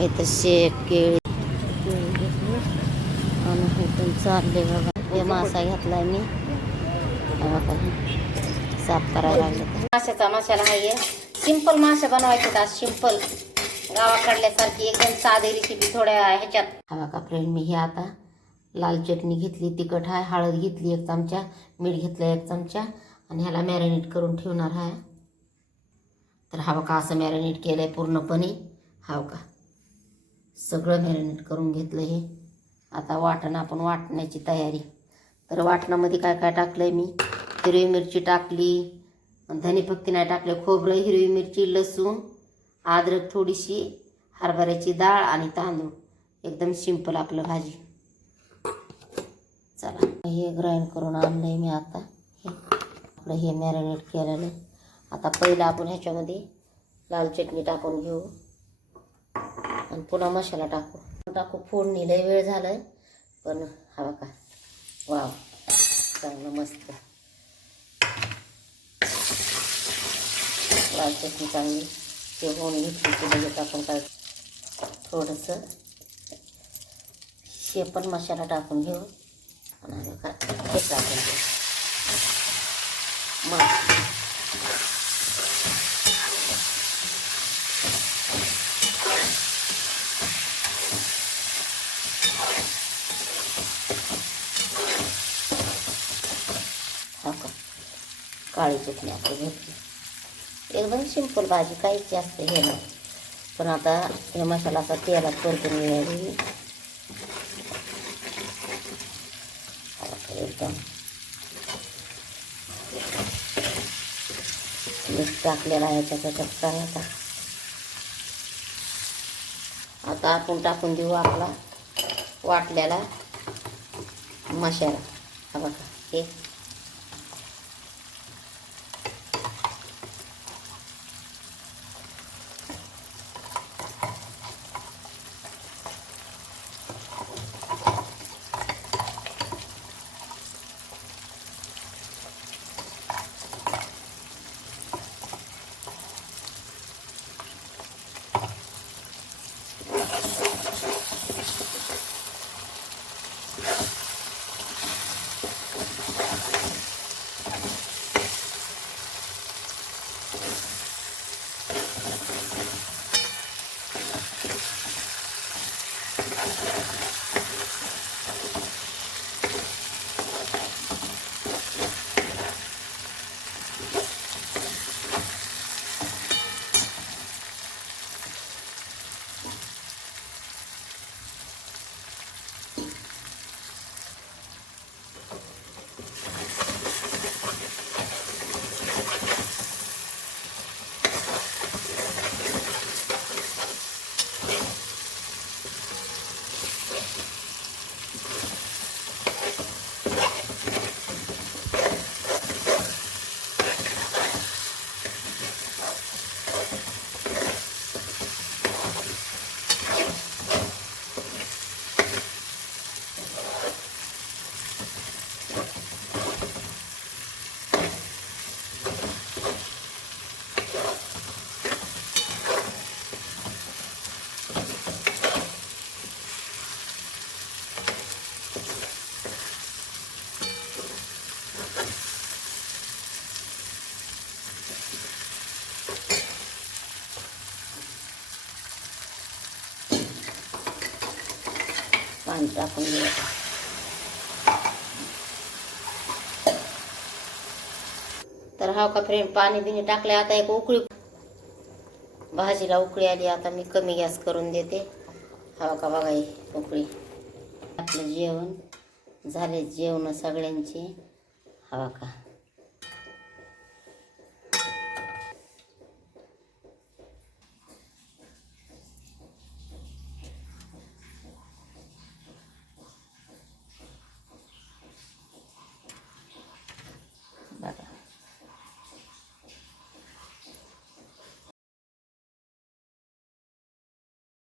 का इथं शेप केळी आणि इथून चालले बघा. हे मासा घेतलाय मी बघा, साफ करायला लागले. माशाचा मसाला आहे. सिंपल मासे बनवायचे का, सिंपल गावाकडल्यासारखी एकदम साधी रेसिपी थोड्या ह्याच्यात. हा बघा फ्रेंड, मी हे आता लाल चटणी घेतली, तिखट आहे, हळद घेतली 1 चमचा, मीठ घेतलं 1 चमचा आणि ह्याला मॅरिनेट करून ठेवणार आहे. तर हा बघा असं मॅरिनेट केलं आहे पूर्णपणे. हा बघा सगळं मॅरिनेट करून घेतलं. हे आता वाटण आपण वाटण्याची तयारी. तर वाटणामध्ये काय काय टाकलं आहे मी, हिरवी मिरची टाकली, धने पत्ती नाही टाकले, खोबरं, हिरवी मिरची, लसूण, अद्रक थोडीशी, हरभऱ्याची डाळ आणि तांदूळ. एकदम सिंपल आपलं भाजी. चला हे ग्राइंड करून आणलं आहे मी आता. हे आपलं हे मॅरिनेट केलेलं. आता पहिलं आपण ह्याच्यामध्ये लाल चटणी टाकून घेऊ आणि पुन्हा मसाला टाकू फोडणी. लय वेळ झालाय पण हा बघा, वाव चांगलं मस्त लाल चटणी चांगली ते होऊन घेतली की लगेच आपण काय थोडंसं हे पण मसाला टाकून घेऊ आणि बघा हे टाकून घेऊ मग. हा का काळी चटणी आपली घेतली. एकदम सिंपल भाजी, काहीच जास्त हे नाही. पण आता हे मसाला असा तेलात परतून घ्यायला एकदम मीठ टाकलेला आहे त्याच्यात करायचा. आता आपण टाकून देऊ आपला वाटलेला मसाला. हा बघा हे पाणी टाकून घ्यायचं. तर हा का फ्रेंड पाणी बिणी टाकले. आता एक उकळी भाजीला उकळी आली. आता मी कमी गॅस करून देते. हा का बघा ही उकळी. आपलं जेवण झाले, जेवण सगळ्यांची. हा का